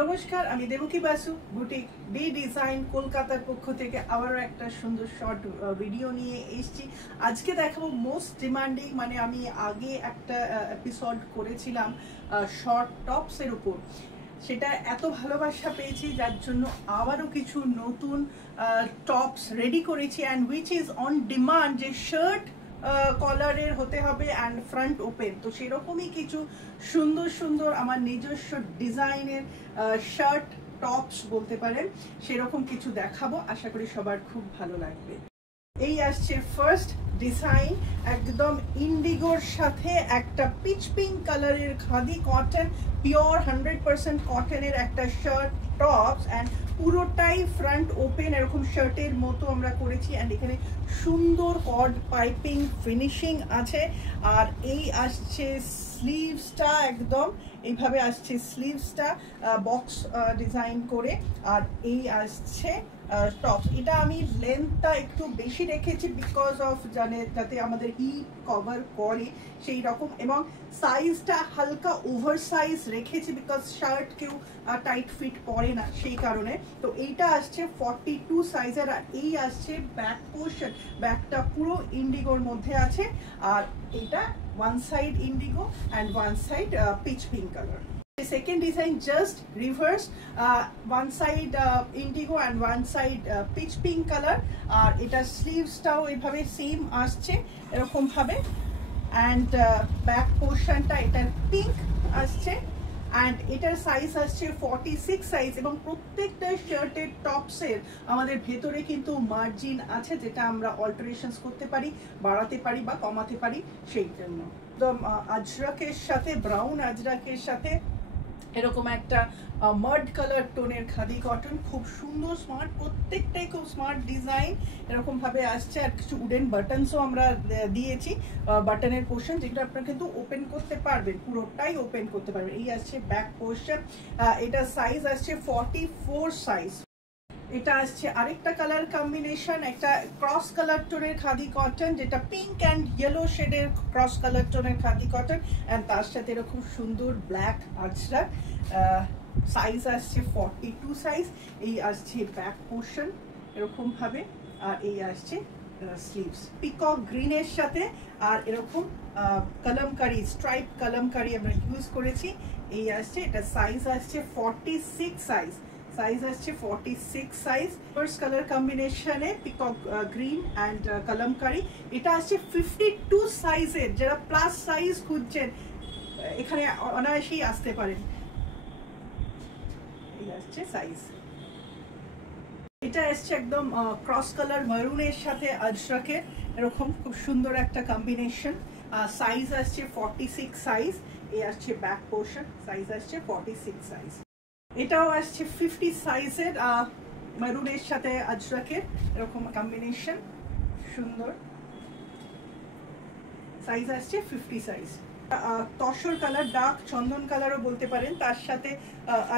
নমস্কার, আমি Devaki Basu, boutique D design কলকাতার পক্ষ থেকে আবারও একটা সুন্দর শর্ট ভিডিও নিয়ে এসেছি। আজকে দেখাবো মোস্ট ডিমান্ডিং, মানে আমি আগে একটা এপিসোড করেছিলাম শর্ট টপসের উপর, সেটা এত ভালোবাসা পেয়েছি যার জন্য আবারও কিছু নতুন টপস রেডি করেছি, and which is on demand, যে শার্ট কলারের হতে হবে অ্যান্ড ফ্রন্ট ওপেন। তো সেরকমই কিছু সুন্দর সুন্দর আমার নিজস্ব ডিজাইনের শার্ট টপস বলতে পারেন, সেরকম কিছু দেখাবো। আশা করি সবার খুব ভালো লাগবে। এই আসছে ফার্স্ট ডিজাইন, একদম ইন্ডিগোর সাথে একটা পিচ পিঙ্ক কালারের খাদি কটন, পিওর 100% কটনের একটা শার্ট টপস, অ্যান্ড পুরোটাই ফ্রন্ট ওপেন এরকম শার্টের মতো আমরা করেছি, অ্যান্ড এখানে সুন্দর কর্ড পাইপিং ফিনিশিং আছে। আর এই আসছে স্লিভসটা, একদম এইভাবে আসছে স্লিভসটা বক্স ডিজাইন করে। আর এই আসছে টপস। এটা আমি লেন্থটা একটু বেশি রেখেছি বিকজ অফ যাতে আমাদের হিপ কভার করে সেই রকম, এবং সাইজটা হালকা ওভার সাইজ রেখেছি বিকজ শার্ট কেউ টাইট ফিট পরে না সেই কারণে। তো এইটা আসছে 42 সাইজের। আর এই আসছে ব্যাক পোর্শন, ব্যাকটা পুরো ইন্ডিগোর মধ্যে আছে, আর এটা one side Indigo and one side pitch pink colour. Second design just reverse, one side indigo and one side peach pink color, আর এটা স্লিভসটাও এইভাবে সেম আসছে এরকম ভাবে, and back portionটা এটার পিঙ্ক আসছে, and এটার সাইজ আসছে 46 সাইজ। এবং প্রত্যেকটা শার্টের টপসের আমাদের ভেতরে কিন্তু মার্জিন আছে, যেটা আমরা অল্টারেশনস করতে পারি, বাড়াতে পারি বা কমাতে পারি। সেই জন্য একদম আজরাকের সাথে, ব্রাউন আজরাকের সাথে এরকম একটা মাড কালার টোনের খাদি কটন, খুব সুন্দর স্মার্ট, প্রত্যেকটাই খুব স্মার্ট ডিজাইন এরকম ভাবে আসছে। আর কিছু উডেন বাটনসও আমরা দিয়েছি, বাটনের পোর্শন, যেগুলো আপনারা কিন্তু ওপেন করতে পারবেন, পুরোটাই ওপেন করতে পারবেন। এই আসছে ব্যাক পোর্শন, এটা সাইজ আসছে 44 সাইজ। এটা আসছে আরেকটা কালার কম্বিনেশন, একটা ক্রস কালার টোনের খাদি কটন, যেটা পিঙ্ক অ্যান্ড ইয়েলো শেডের ক্রস কালার টোনের খাদি কটন, অ্যান্ড তার সাথে এরকম সুন্দর ব্ল্যাক আজরাক। সাইজ আসছে 42 সাইজ। এই আসছে ব্যাক পোর্শন এরকম ভাবে, আর এই আসছে স্লিভস পিকক গ্রিনের সাথে, আর এরকম কলমকারি স্ট্রাইপ কলমকারি আমরা ইউজ করেছি। এই আসছে, এটা সাইজ আসছে 46 সাইজ, সাইজ আসছে 46 সাইজ। ফার্স্ট কালার কম্বিনেশনে পিকক গ্রিন অ্যান্ড কলমকারি। এটা আসছে 52 সাইজের, যারা প্লাস সাইজ খুঁজছেন এখানে অনায়াসেই আসতে পারেন। এই আসছে সাইজ। এটা আসছে একদম ক্রস কালার মারুনের সাথে আজরাকের, এরকম খুব সুন্দর একটা কম্বিনেশন। সাইজ আসছে 46 সাইজ। এই আসছে ব্যাক পোর্শন, সাইজ আসছে 46 সাইজ। এটাও আসছে 50 সাইজের, মেরুনের সাথে আজরাকের এরকম কম্বিনেশন, সুন্দর। সাইজ আসছে 50 সাইজ। তসর কালার, ডার্ক চন্দন কালারও বলতে পারেন, তার সাথে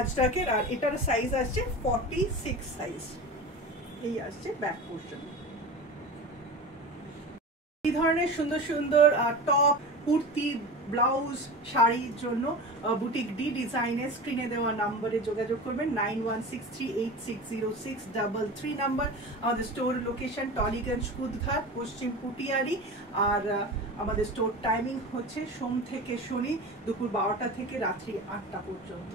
আজরাকের, আর এটার সাইজ আসছে 46 সাইজ। এই আসছে ব্যাক পোর্শন। এই ধরনের সুন্দর সুন্দর টপ, কুর্তি, ব্লাউজ, শাড়ির জন্য বুটিক ডি ডিজাইনের স্ক্রিনে দেওয়া নাম্বারে যোগাযোগ করবেন, 9163860633 নাম্বার। আমাদের স্টোর লোকেশন টলিগঞ্জ, কুদঘাট, পশ্চিম পুটিয়ারি। আর আমাদের স্টোর টাইমিং হচ্ছে সোম থেকে শনি দুপুর 12টা থেকে রাত্রি 8টা পর্যন্ত।